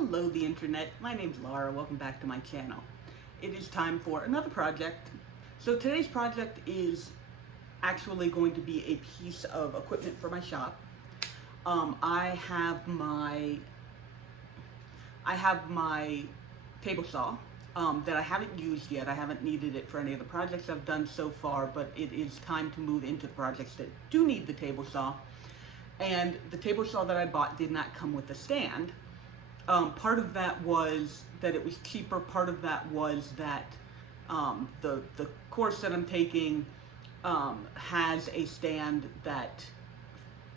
Hello the internet, my name's Laura, welcome back to my channel. It is time for another project. So today's project is actually going to be a piece of equipment for my shop. I have my table saw that I haven't used yet. I haven't needed it for any of the projects I've done so far, but it is time to move into projects that do need the table saw. And the table saw that I bought did not come with a stand. Part of that was that it was cheaper. Part of that was that the course that I'm taking has a stand that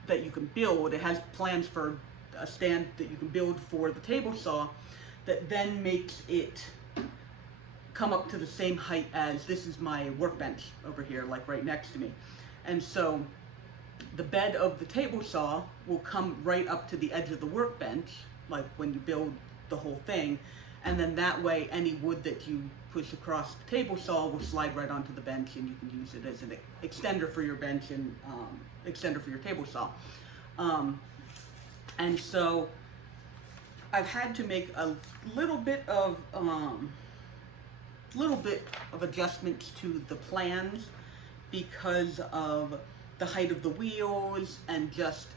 you can build. It has plans for a stand that you can build for the table saw that then makes it come up to the same height as this is my workbench over here, like right next to me. And so the bed of the table saw will come right up to the edge of the workbench, like when you build the whole thing, and then that way any wood that you push across the table saw will slide right onto the bench, and you can use it as an extender for your bench and extender for your table saw. And so I've had to make a little bit of adjustments to the plans because of the height of the wheels and just,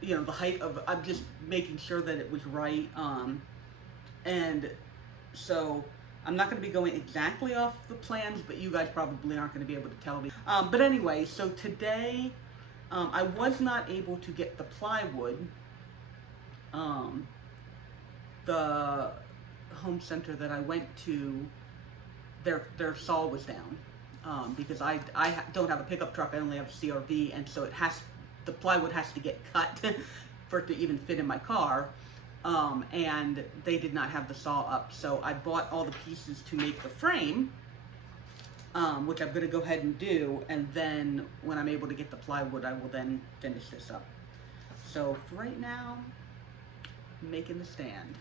you know, the height of, I'm just making sure that it was right. And so I'm not going to be going exactly off the plans, but you guys probably aren't going to be able to tell me. But anyway, so today I was not able to get the plywood. The home center that I went to, their saw was down. Because I don't have a pickup truck, I only have a CRV, and so the plywood has to get cut for it to even fit in my car, and they did not have the saw up. So I bought all the pieces to make the frame, which I'm going to go ahead and do, and then when I'm able to get the plywood, I will then finish this up. So for right now, I'm making the stand.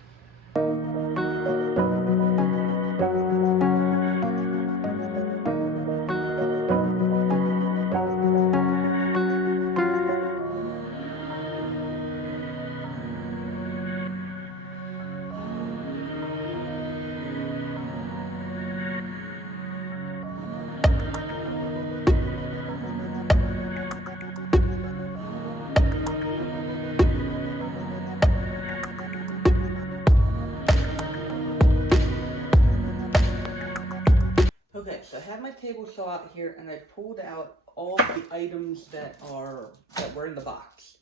Okay, so I have my table saw out here, and I pulled out all of the items that were in the box.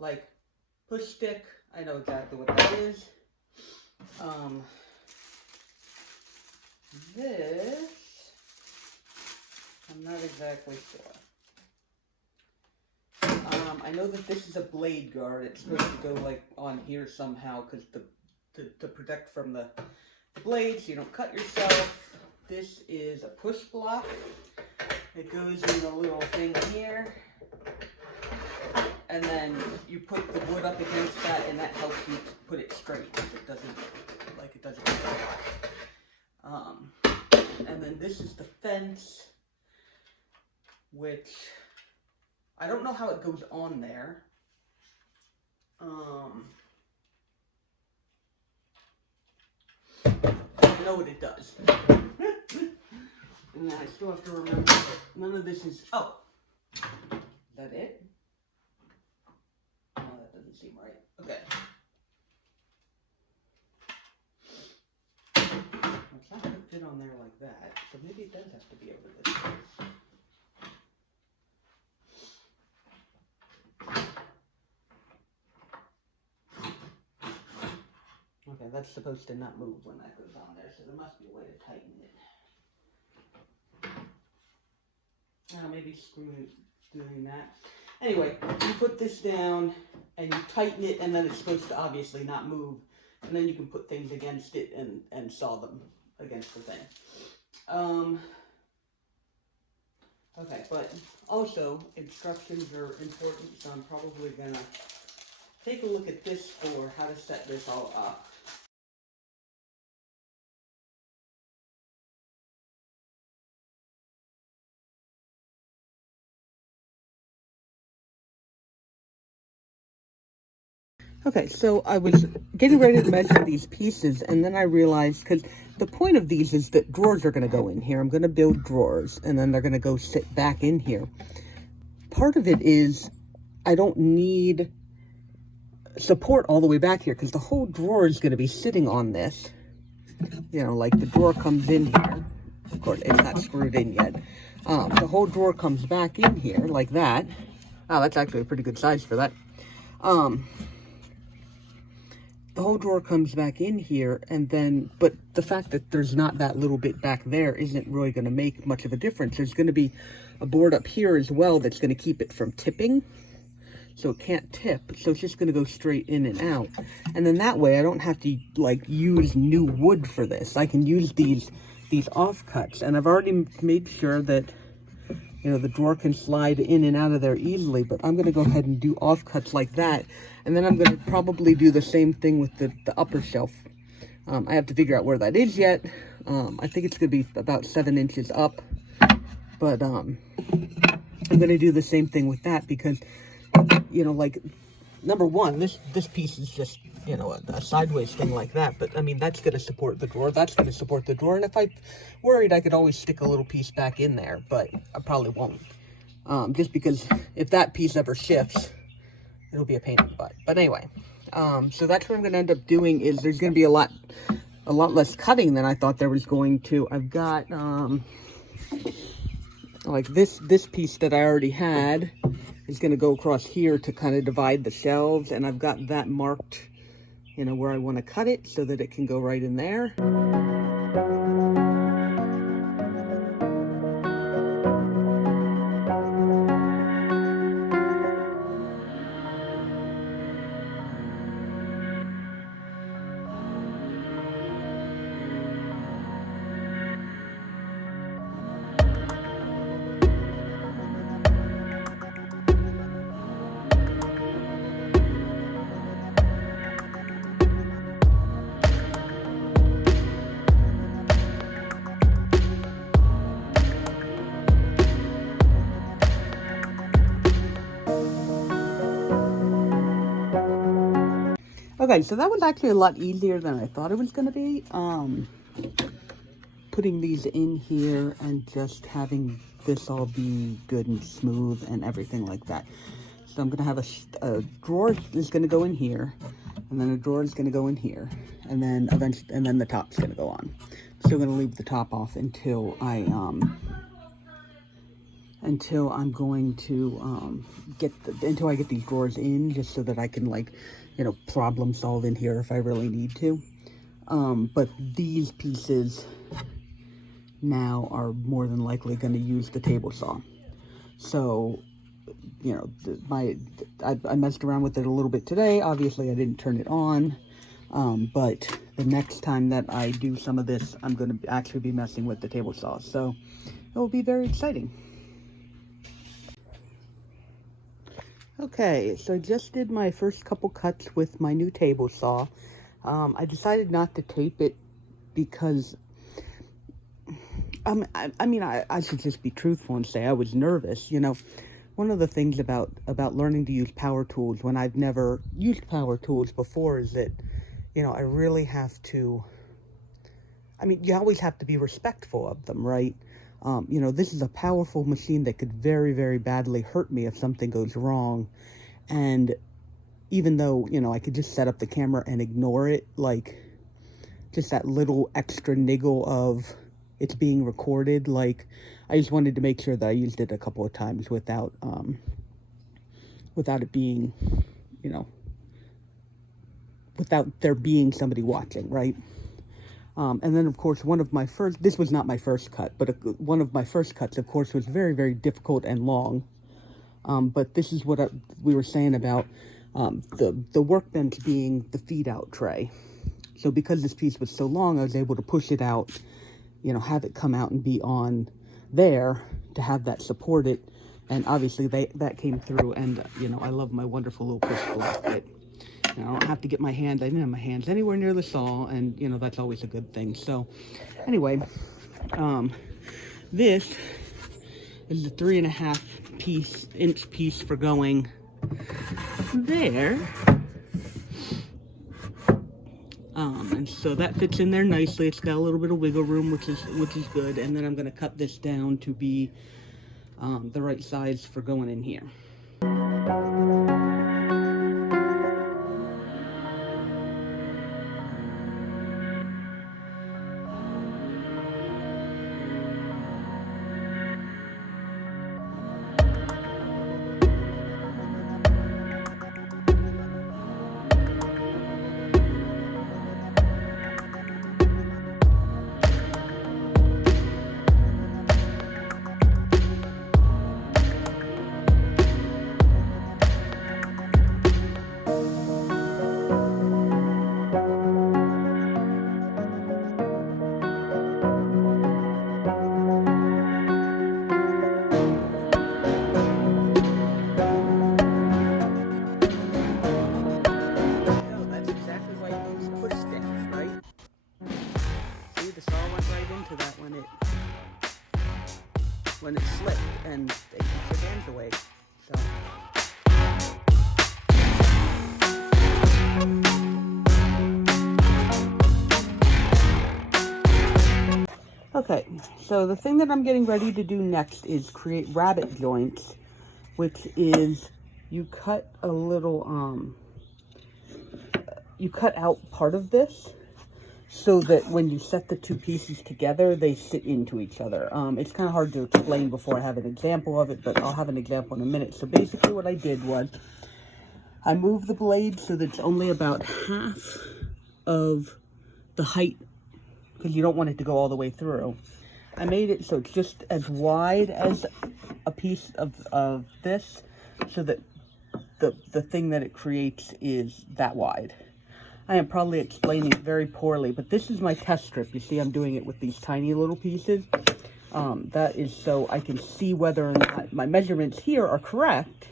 Like push stick, I know exactly what that is. This, I'm not exactly sure. I know that this is a blade guard. It's supposed to go like on here somehow, because to protect from the blades, so you don't cut yourself. This is a push block. It goes in a little thing here, and then you put the wood up against that, and that helps you put it straight. It doesn't and then this is the fence, which I don't know how it goes on there. I know what it does. And then I still have to remember that none of this is, oh, is that it? No, that doesn't seem right. Okay. It's not going to fit on there like that, so maybe it does have to be over this way. Okay, that's supposed to not move when that goes on there, so there must be a way to tighten it. Maybe doing that. Anyway, you put this down and you tighten it, and then it's supposed to obviously not move, and then you can put things against it and saw them against the thing. Okay, but also instructions are important, so I'm probably gonna take a look at this for how to set this all up. Okay, so I was getting ready to measure these pieces, and then I realized, because the point of these is that drawers are going to go in here. I'm going to build drawers, and then they're going to go sit back in here. Part of it is I don't need support all the way back here, because the whole drawer is going to be sitting on this. You know, like the drawer comes in here. Of course, it's not screwed in yet. The whole drawer comes back in here like that. Oh, that's actually a pretty good size for that. The whole drawer comes back in here, and then, but the fact that there's not that little bit back there isn't really going to make much of a difference. There's going to be a board up here as well that's going to keep it from tipping, so it can't tip, so it's just going to go straight in and out. And then that way I don't have to like use new wood for this. I can use these offcuts, and I've already made sure that, you know, the drawer can slide in and out of there easily, but I'm going to go ahead and do offcuts like that. And then I'm going to probably do the same thing with the upper shelf. I have to figure out where that is yet. I think it's going to be about 7 inches up. But I'm going to do the same thing with that because, you know, like, number one, this piece is just, you know, a sideways thing like that. But, I mean, that's going to support the drawer. That's going to support the drawer. And if I'm worried, I could always stick a little piece back in there. But I probably won't. Just because if that piece ever shifts, it'll be a pain in the butt. But anyway, so that's what I'm going to end up doing. Is there's going to be a lot less cutting than I thought there was going to. I've got like this piece that I already had is going to go across here to kind of divide the shelves, and I've got that marked, you know, where I want to cut it so that it can go right in there. Okay, so that was actually a lot easier than I thought it was going to be. Putting these in here and just having this all be good and smooth and everything like that. So I'm going to have a drawer is going to go in here, and then a drawer is going to go in here, and then eventually, and then the top's going to go on. I'm still going to leave the top off until I'm going to until I get these drawers in, just so that I can, like, you know, problem solve in here if I really need to. But these pieces now are more than likely going to use the table saw. So, you know, I messed around with it a little bit today. Obviously, I didn't turn it on. But the next time that I do some of this, I'm going to actually be messing with the table saw. So it will be very exciting. Okay, so I just did my first couple cuts with my new table saw. I decided not to tape it because, I mean, I should just be truthful and say I was nervous. You know, one of the things about learning to use power tools when I've never used power tools before is that, you know, I really have to, I mean, you always have to be respectful of them, right? You know, this is a powerful machine that could very, very badly hurt me if something goes wrong. And even though, you know, I could just set up the camera and ignore it, like, just that little extra niggle of it's being recorded, like, I just wanted to make sure that I used it a couple of times without it being, you know, without there being somebody watching, right? And then, of course, this was not my first cut, but one of my first cuts, of course, was very, very difficult and long. But this is what we were saying about the workbench being the feed-out tray. So because this piece was so long, I was able to push it out, you know, have it come out and be on there to have that support it. And obviously, that came through, and, you know, I love my wonderful little push-pull bit. You know, I don't have to get I didn't have my hands anywhere near the saw, and, you know, that's always a good thing. So, anyway, this is the 3.5 inch piece for going there. And so that fits in there nicely. It's got a little bit of wiggle room, which is good. And then I'm going to cut this down to be the right size for going in here. When it slipped and they took their hands away. Okay, so the thing that I'm getting ready to do next is create rabbet joints, which is you cut a little, you cut out part of this so that when you set the two pieces together, they sit into each other. It's kind of hard to explain before I have an example of it, but I'll have an example in a minute. So basically what I did was I moved the blade so that it's only about half of the height, because you don't want it to go all the way through. I made it so it's just as wide as a piece of this, so that the thing that it creates is that wide. I am probably explaining it very poorly, but this is my test strip. You see I'm doing it with these tiny little pieces. That is so I can see whether or not my measurements here are correct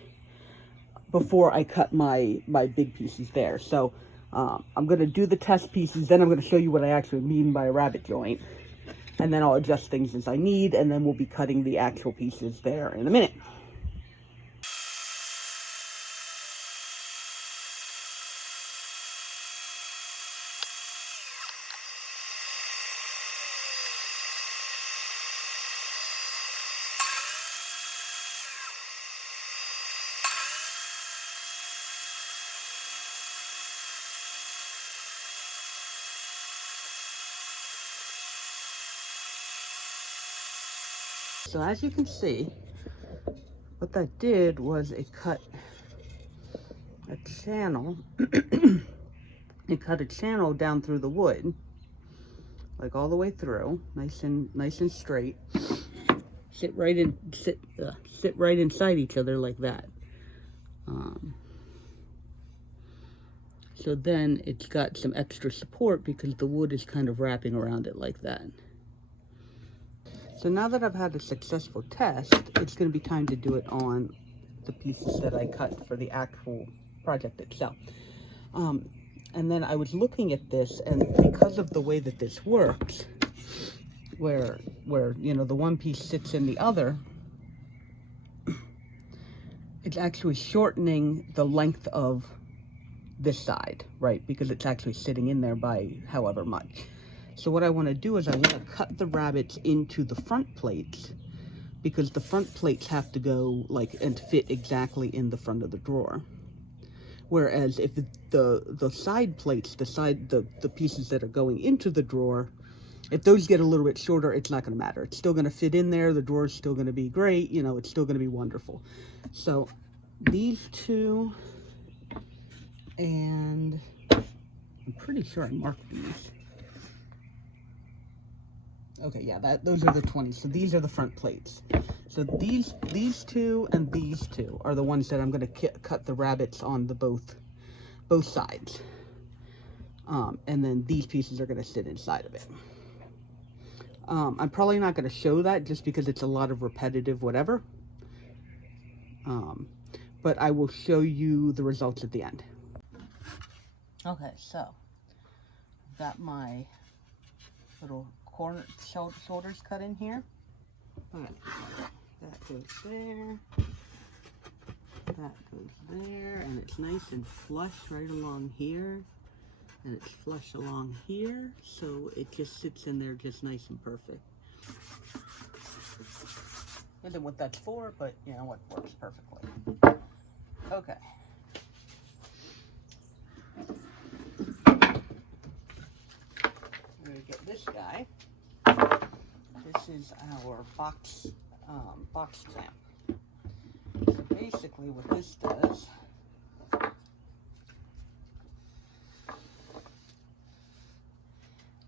before I cut my big pieces there. So I'm going to do the test pieces, then I'm going to show you what I actually mean by a rabbet joint. And then I'll adjust things as I need, and then we'll be cutting the actual pieces there in a minute. So as you can see, what that did was it cut a channel. It cut a channel down through the wood, like all the way through, nice and straight. Sit right inside each other like that. So then it's got some extra support because the wood is kind of wrapping around it like that. So now that I've had a successful test, it's going to be time to do it on the pieces that I cut for the actual project itself. And then I was looking at this, and because of the way that this works, where you know the one piece sits in the other, it's actually shortening the length of this side, right? Because it's actually sitting in there by however much. So what I want to do is I want to cut the rabbets into the front plates, because the front plates have to go like and fit exactly in the front of the drawer. Whereas if the side plates, the pieces that are going into the drawer, if those get a little bit shorter, it's not going to matter. It's still going to fit in there. The drawer's still going to be great. You know, it's still going to be wonderful. So these two, and I'm pretty sure I marked these. Okay, yeah, those are the 20s. So these are the front plates. So these two and these two are the ones that I'm going to cut the rabbets on the both sides. And then these pieces are going to sit inside of it. I'm probably not going to show that just because it's a lot of repetitive whatever. But I will show you the results at the end. Okay, so I've got my little corner shoulders cut in here. All right, that goes there. That goes there, and it's nice and flush right along here. And it's flush along here, so it just sits in there just nice and perfect. I don't know what that's for, but you know what, works perfectly. Okay. We're gonna get this guy. This is our box clamp. So basically what this does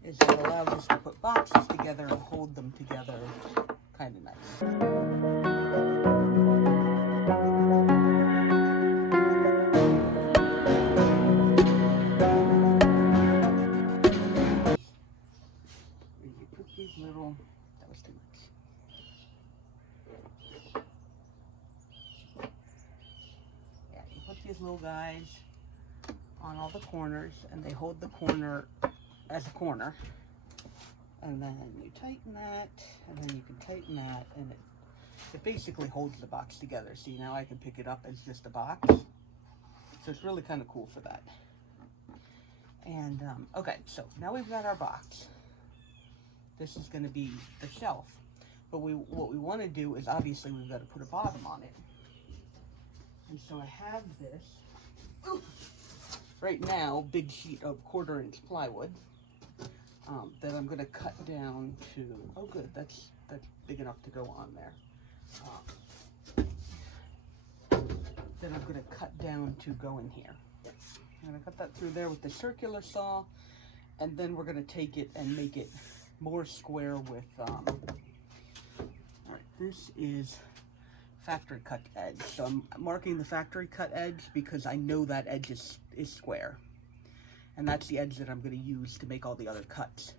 is it allows us to put boxes together and hold them together kind of nice. You put these little, that was too much. Yeah, you put these little guys on all the corners, and they hold the corner as a corner. And then you tighten that, and then you can tighten that, and it basically holds the box together. See, now I can pick it up as just a box. So it's really kind of cool for that. And, okay, so now we've got our box. This is going to be the shelf. But what we want to do is, obviously, we've got to put a bottom on it. And so I have this, right now, big sheet of 1/4 inch plywood. That I'm going to cut down to, oh good, that's big enough to go on there. Then I'm going to cut down to go in here. I'm going to cut that through there with the circular saw, and then we're going to take it and make it more square with, all right, this is factory cut edge. So I'm marking the factory cut edge because I know that edge is square. And that's the edge that I'm going to use to make all the other cuts.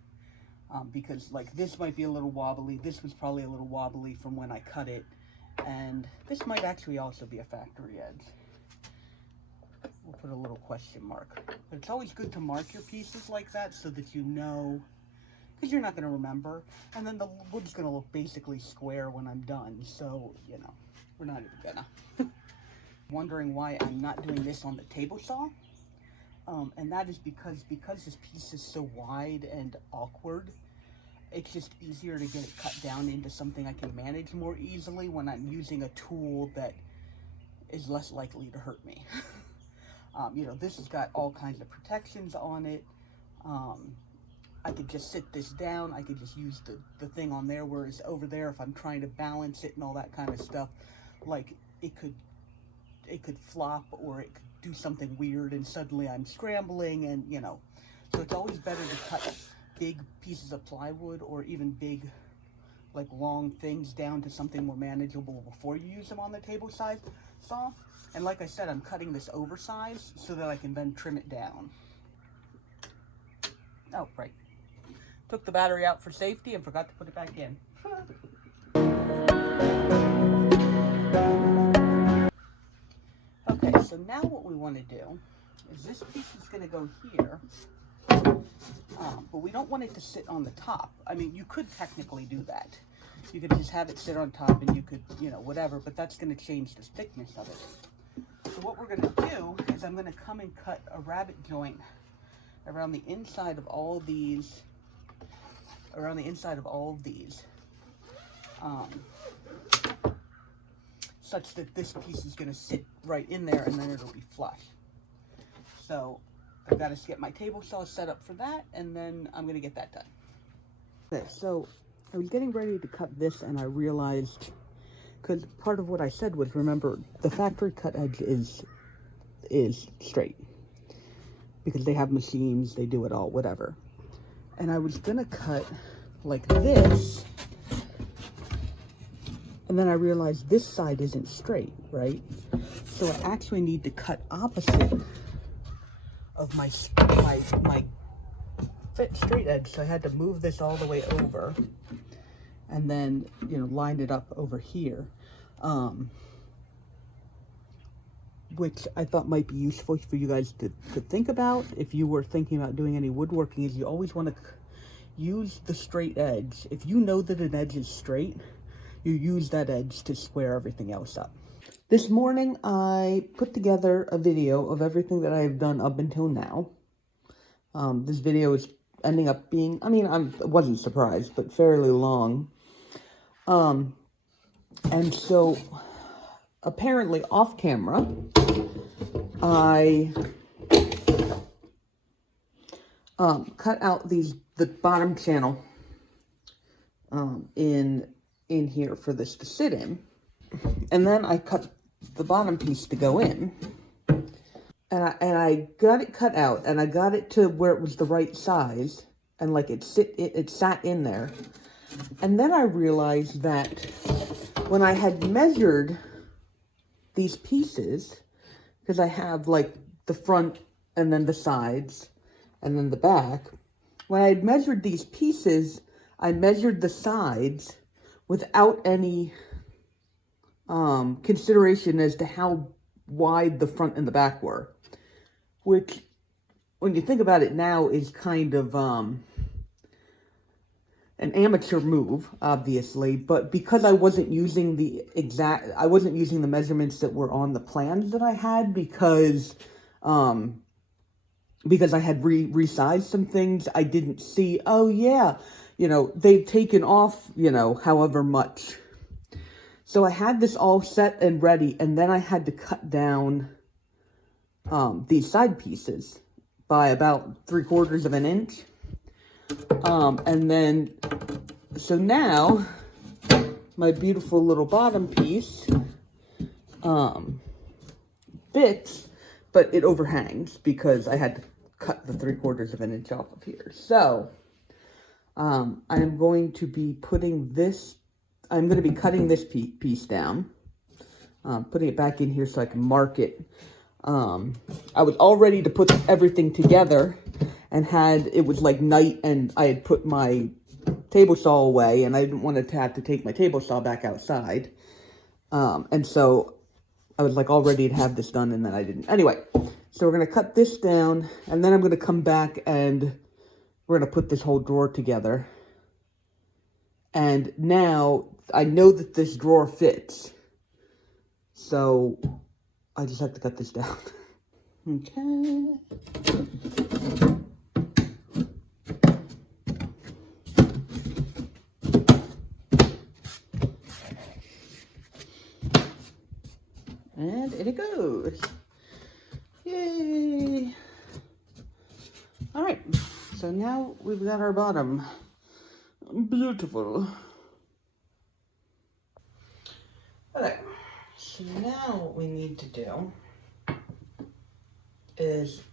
Because like this might be a little wobbly. This was probably a little wobbly from when I cut it. And this might actually also be a factory edge. We'll put a little question mark. But it's always good to mark your pieces like that so that you know, because you're not going to remember. And then the wood's going to look basically square when I'm done. So, you know, we're not even gonna. Wondering why I'm not doing this on the table saw? And that is because this piece is so wide and awkward, it's just easier to get it cut down into something I can manage more easily when I'm using a tool that is less likely to hurt me. You know, this has got all kinds of protections on it. I could just sit this down. I could just use the thing on there, whereas over there, if I'm trying to balance it and all that kind of stuff, like it could flop, or it could do something weird and suddenly I'm scrambling, and you know, so it's always better to cut big pieces of plywood or even big like long things down to something more manageable before you use them on the table saw. And like I said, I'm cutting this oversized so that I can then trim it down. Oh, right. Took the battery out for safety and forgot to put it back in. Okay, so now what we want to do is this piece is going to go here, but we don't want it to sit on the top. I mean, you could technically do that. You could just have it sit on top and you could, you know, whatever, but that's going to change the thickness of it. So what we're going to do is I'm going to come and cut a rabbet joint around the inside of all of these, such that this piece is going to sit right in there and then it'll be flush. So I've got to get my table saw set up for that, and then I'm going to get that done. Okay, so I was getting ready to cut this and I realized, because part of what I said was, remember, the factory cut edge is straight. Because they have machines, they do it all, whatever. And I was going to cut like this, and then I realized this side isn't straight, right? So I actually need to cut opposite of my fit straight edge. So I had to move this all the way over and then, you know, line it up over here. Which I thought might be useful for you guys to think about if you were thinking about doing any woodworking, is you always want to use the straight edge. If you know that an edge is straight, you use that edge to square everything else up. This morning, I put together a video of everything that I've done up until now. This video is ending up being, I mean, I wasn't surprised, but fairly long. And so, apparently off camera, I cut out the bottom channel in here for this to sit in. And then I cut the bottom piece to go in. And I got it cut out, and I got it to where it was the right size, and like it sat in there. And then I realized that when I had measured these pieces, because I have like the front and then the sides and then the back, when I had measured these pieces, I measured the sides without any consideration as to how wide the front and the back were. Which, when you think about it now, is kind of an amateur move, obviously. But because I wasn't using the measurements that were on the plans that I had, because I had resized some things, I didn't see, oh yeah, they've taken off, however much. So I had this all set and ready, and then I had to cut down these side pieces by about 3/4 of an inch. And then, so now my beautiful little bottom piece fits, but it overhangs because I had to cut the 3/4 of an inch off of here. So I am going to be cutting this piece down, putting it back in here so I can mark it. I was all ready to put everything together, and it was like night, and I had put my table saw away, and I didn't want to have to take my table saw back outside. And so I was like all ready to have this done, and then I didn't. Anyway, so we're going to cut this down, and then I'm going to come back and we're going to put this whole drawer together. And now I know that this drawer fits, so I just have to cut this down. Okay. And in it goes. Yay. All right. So now we've got our bottom. Beautiful. Okay. So now what we need to do is,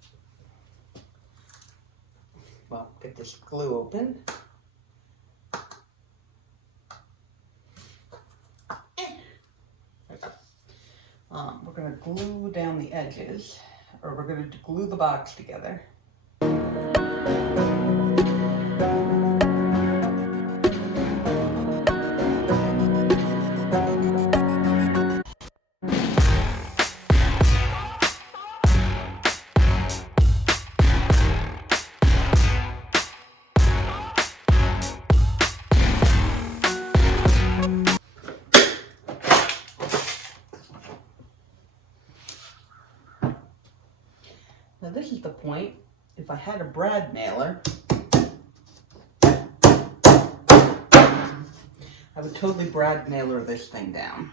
well, get this glue open. We're going to glue down the edges, or we're going to glue the box together. Now this is the point, if I had a brad nailer, I would totally brad nailer this thing down.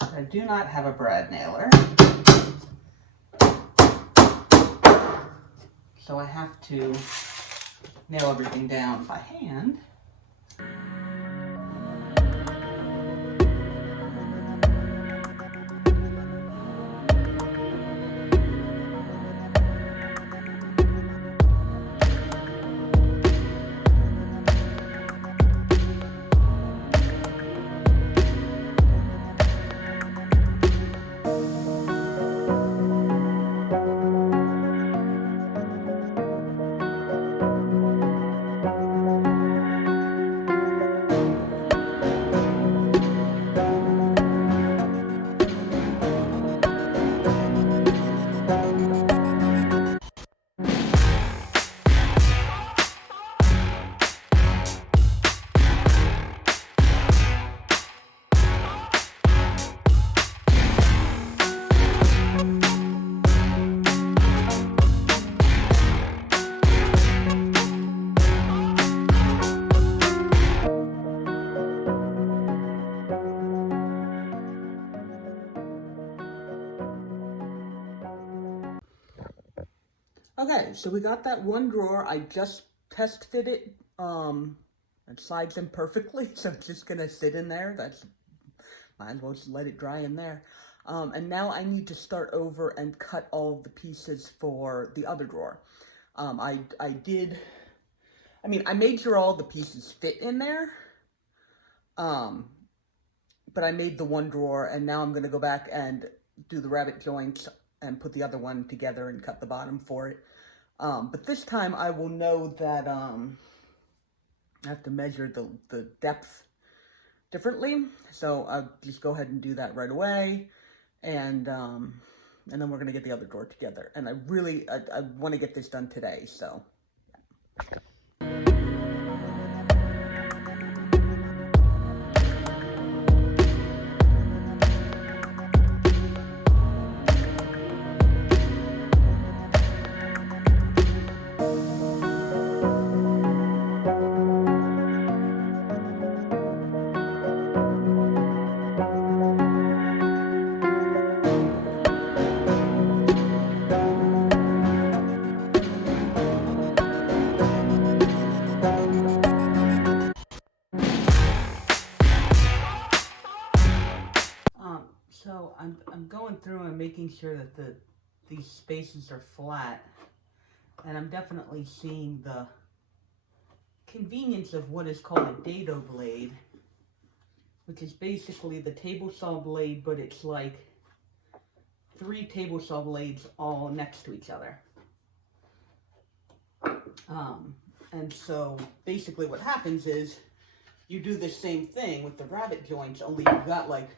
I do not have a brad nailer, so I have to nail everything down by hand. Okay, so we got that one drawer. I just test fit it. It slides in perfectly, so it's just gonna sit in there. Might as well just let it dry in there. And now I need to start over and cut all the pieces for the other drawer. I made sure all the pieces fit in there. But I made the one drawer, and now I'm gonna go back and do the rabbet joints and put the other one together and cut the bottom for it. But this time I will know that I have to measure the depth differently. So I'll just go ahead and do that right away. And then we're gonna get the other drawer together. And I want to get this done today, so. So I'm going through and making sure that these spaces are flat, and I'm definitely seeing the convenience of what is called a dado blade, which is basically the table saw blade, but it's like 3 table saw blades all next to each other. And so basically what happens is you do the same thing with the rabbet joints, only you've got like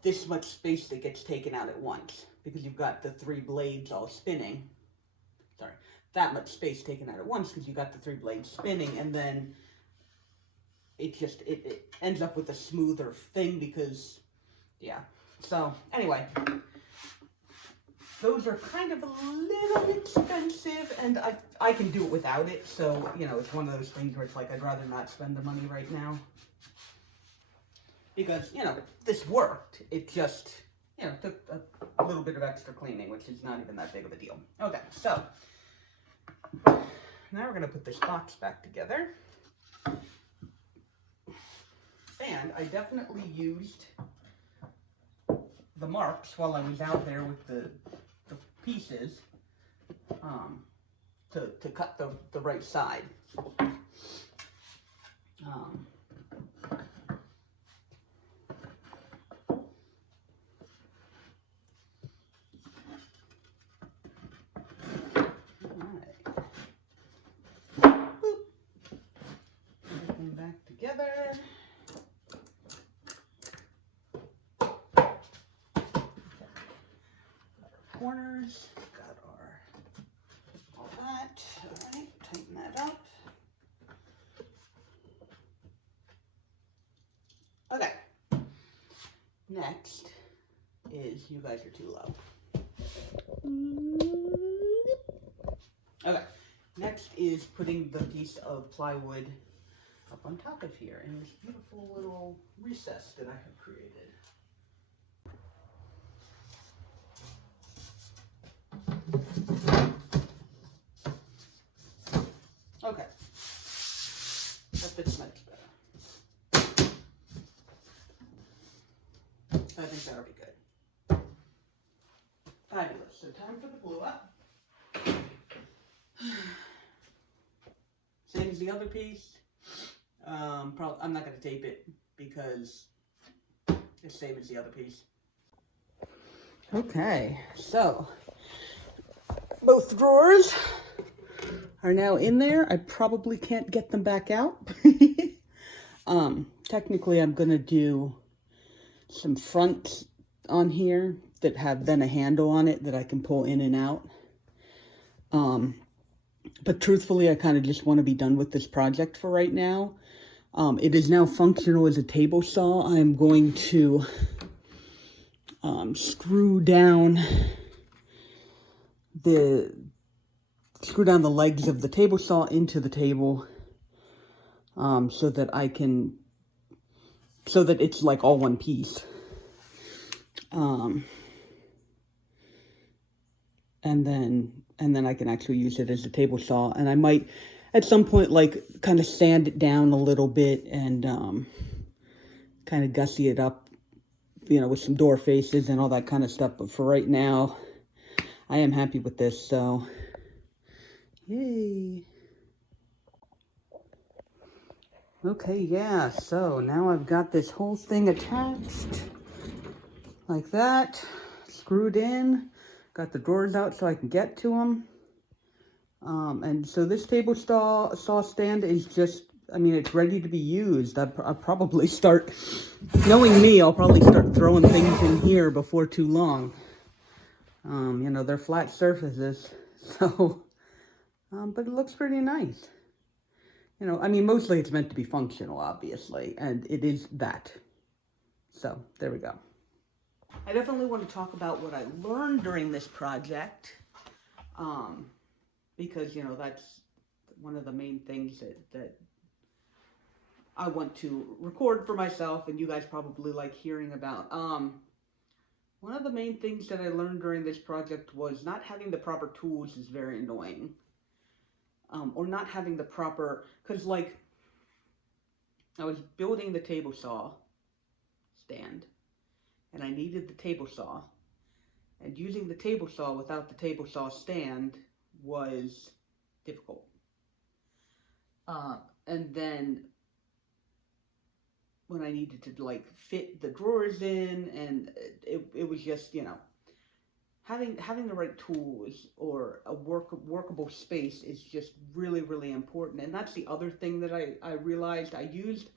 this much space that gets taken out at once because you've got the 3 blades all spinning. Sorry, that much space taken out at once because you've got the 3 blades spinning, and then it ends up with a smoother thing because, yeah. So anyway, those are kind of a little expensive, and I can do it without it. So, you know, it's one of those things where it's like I'd rather not spend the money right now. Because, you know, this worked. It just, you know, took a little bit of extra cleaning, which is not even that big of a deal. Okay, so now we're going to put this box back together. And I definitely used the marks while I was out there with the pieces to cut the right side. Back together. Got our corners, got all that. All right, tighten that up. Okay. Next is you guys are too low. Okay. Next is putting the piece of plywood up on top of here in this beautiful little recess that I have created. Okay, that fits much better. I think that'll be good. Fabulous. So time for the glue up. Same as the other piece. I'm not going to tape it because it's the same as the other piece. Okay, so both drawers are now in there. I probably can't get them back out. Technically, I'm going to do some fronts on here that have then a handle on it that I can pull in and out. But truthfully, I kind of just want to be done with this project for right now. It is now functional as a table saw. I'm going to screw down the legs of the table saw into the table so that it's like all one piece. And then and then I can actually use it as a table saw. And I might, at some point, like kind of sand it down a little bit and kind of gussy it up, with some door faces and all that kind of stuff. But for right now, I am happy with this. So, yay. Okay, yeah, so now I've got this whole thing attached like that, screwed in, got the drawers out so I can get to them. And so this table saw stand is just, it's ready to be used. I'll probably start, knowing me, I'll probably start throwing things in here before too long. They're flat surfaces, so, but it looks pretty nice. Mostly it's meant to be functional, obviously, and it is that. So, there we go. I definitely want to talk about what I learned during this project, because, that's one of the main things that I want to record for myself, and you guys probably like hearing about. One of the main things that I learned during this project was not having the proper tools is very annoying. Or not having the proper, because like, I was building the table saw stand, and I needed the table saw, and using the table saw without the table saw stand was difficult. And then when I needed to like fit the drawers in, and it was just, having the right tools or a workable space is just really, really important. And that's the other thing that I realized. I used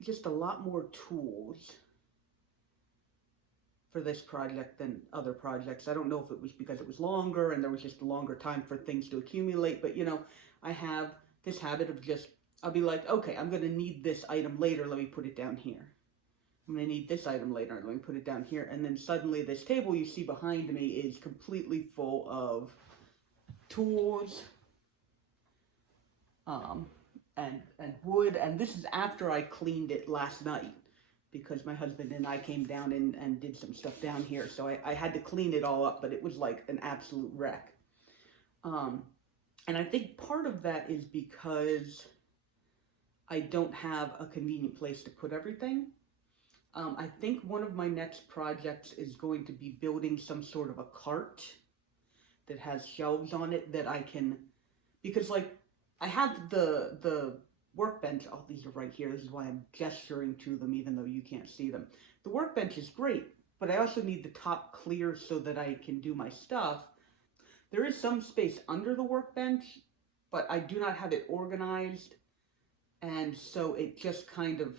just a lot more tools for this project than other projects. I don't know if it was because it was longer and there was just a longer time for things to accumulate, but I have this habit of just, I'll be like, okay, I'm going to need this item later, let me put it down here. I'm going to need this item later, let me put it down here. And then suddenly this table you see behind me is completely full of tools and wood. And this is after I cleaned it last night, because my husband and I came down and did some stuff down here. So I had to clean it all up, but it was like an absolute wreck. And I think part of that is because I don't have a convenient place to put everything. I think one of my next projects is going to be building some sort of a cart that has shelves on it that I can, because like I have the workbench. Oh, these are right here. This is why I'm gesturing to them even though you can't see them. The workbench is great, but I also need the top clear so that I can do my stuff. There is some space under the workbench, but I do not have it organized, and so it just kind of,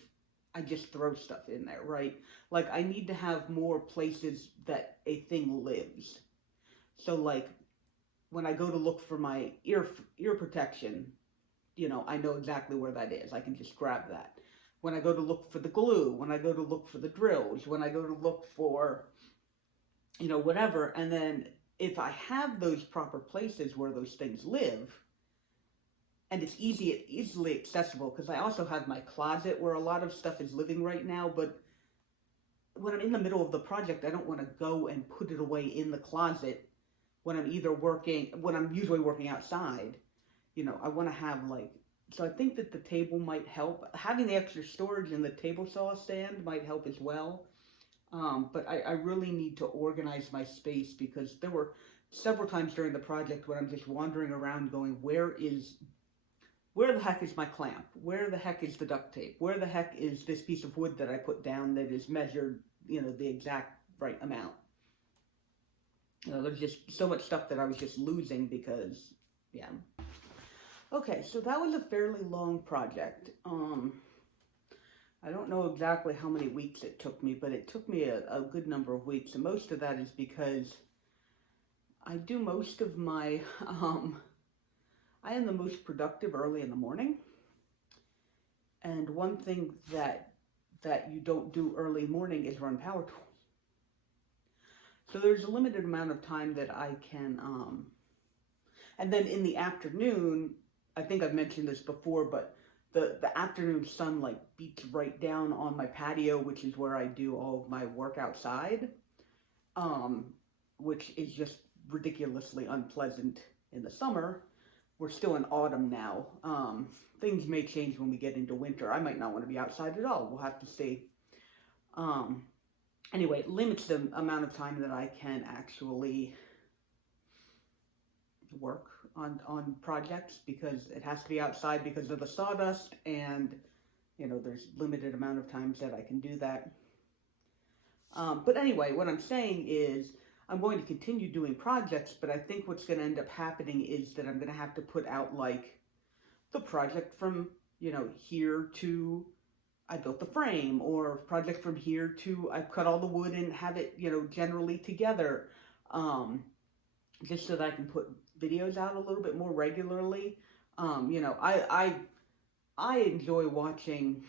I just throw stuff in there, right? Like, I need to have more places that a thing lives. So, like, when I go to look for my ear protection, I know exactly where that is. I can just grab that. When I go to look for the glue, when I go to look for the drills, when I go to look for, whatever, and then if I have those proper places where those things live, and it's easily accessible, because I also have my closet where a lot of stuff is living right now, but when I'm in the middle of the project, I don't want to go and put it away in the closet when I'm usually working outside. I want to have so I think that the table might help. Having the extra storage in the table saw stand might help as well. But I really need to organize my space, because there were several times during the project when I'm just wandering around going, where the heck is my clamp? Where the heck is the duct tape? Where the heck is this piece of wood that I put down that is measured, the exact right amount? There's just so much stuff that I was just losing because, yeah. Okay, so that was a fairly long project. I don't know exactly how many weeks it took me, but it took me a good number of weeks, and most of that is because I do most of my, I am the most productive early in the morning, and one thing that you don't do early morning is run power tools. So there's a limited amount of time that I can, and then in the afternoon, I think I've mentioned this before, but the afternoon sun beats right down on my patio, which is where I do all of my work outside, which is just ridiculously unpleasant in the summer. We're still in autumn now. Things may change when we get into winter. I might not want to be outside at all. We'll have to see. Um, anyway, it limits the amount of time that I can actually work on projects because it has to be outside because of the sawdust, and there's limited amount of times that I can do that. But anyway, what I'm saying is I'm going to continue doing projects, but I think what's going to end up happening is that I'm going to have to put out like the project from, here to I built the frame, or project from here to I cut all the wood and have it, generally together. Just so that I can put videos out a little bit more regularly. I enjoy watching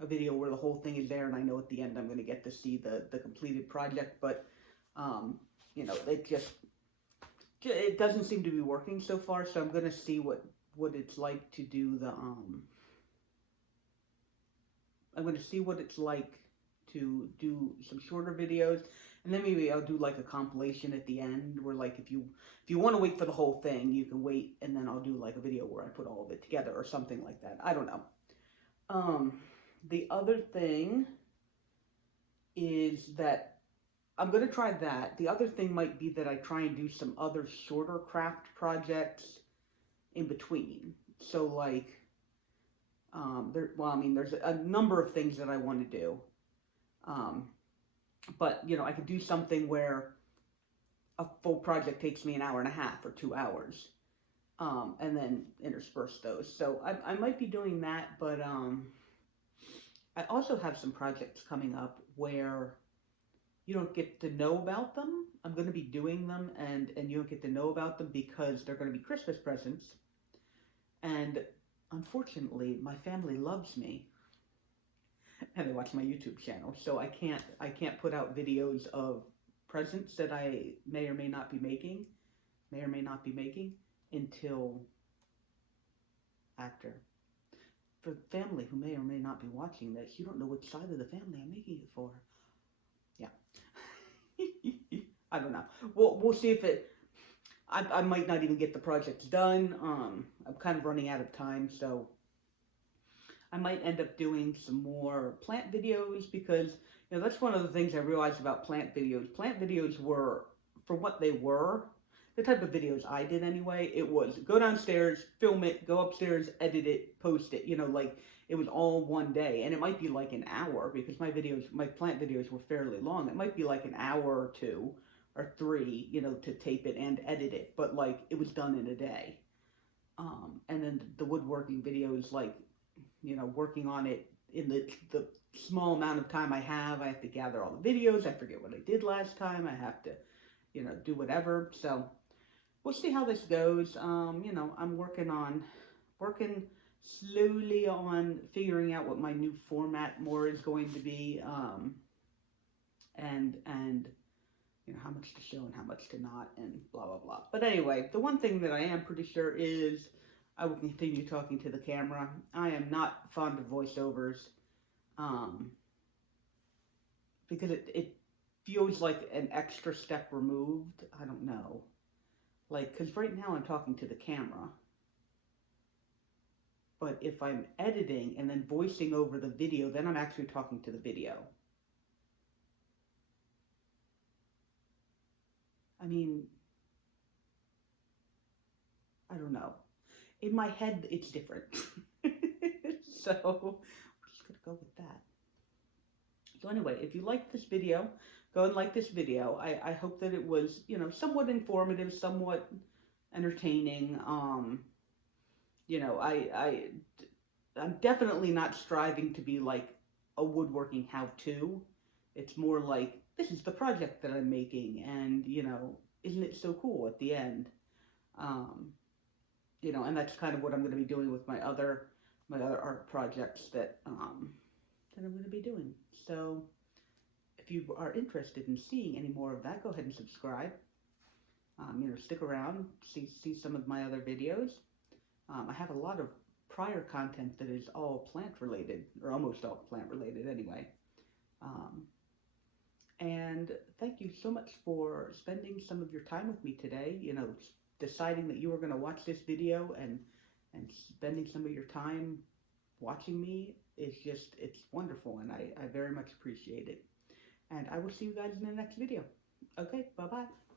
a video where the whole thing is there and I know at the end I'm going to get to see the completed project, but it doesn't seem to be working so far, so I'm going to see what it's like to do I'm going to see what it's like to do some shorter videos, and then maybe I'll do like a compilation at the end where, like, if you want to wait for the whole thing, you can wait, and then I'll do like a video where I put all of it together or something like that. I don't know. The other thing is that I'm going to try that. The other thing might be that I try and do some other shorter craft projects in between. So like, there's a number of things that I want to do. But, I could do something where a full project takes me an hour and a half or 2 hours, and then intersperse those. So I might be doing that, but I also have some projects coming up where you don't get to know about them. I'm going to be doing them, and you don't get to know about them because they're going to be Christmas presents. And unfortunately, my family loves me, and they watch my YouTube channel, so I can't put out videos of presents that I may or may not be making until after. For family who may or may not be watching this, you don't know which side of the family I'm making it for. Yeah. I don't know. We'll see if I might not even get the projects done. I'm kind of running out of time, so I might end up doing some more plant videos because, that's one of the things I realized about plant videos. Plant videos were, for what they were, the type of videos I did anyway, it was go downstairs, film it, go upstairs, edit it, post it, like it was all one day. And it might be like an hour because my plant videos were fairly long. It might be like an hour or 2 or 3, to tape it and edit it, but like it was done in a day. And then the woodworking videos, like, working on it in the small amount of time I have to gather all the videos. I forget what I did last time. I have to, do whatever. So we'll see how this goes. I'm working slowly on figuring out what my new format more is going to be. And how much to show and how much to not, and blah, blah, blah. But anyway, the one thing that I am pretty sure is I will continue talking to the camera. I am not fond of voiceovers, because it feels like an extra step removed. I don't know. Like, because right now I'm talking to the camera. But if I'm editing and then voicing over the video, then I'm actually talking to the video. I mean, I don't know. In my head, it's different. So, we're just going to go with that. So anyway, if you like this video, go and like this video. I hope that it was, somewhat informative, somewhat entertaining. I'm definitely not striving to be like a woodworking how-to. It's more like, this is the project that I'm making, and, isn't it so cool at the end? And that's kind of what I'm going to be doing with my other art projects that I'm going to be doing. So if you are interested in seeing any more of that, go ahead and subscribe. Stick around, see some of my other videos. I have a lot of prior content that is all plant related, or almost all plant related anyway. And thank you. thank you so much for spending some of your time with me today. You know, deciding that you were going to watch this video and spending some of your time watching me is just, it's wonderful, and I very much appreciate it. And I will see you guys in the next video. Okay, bye-bye.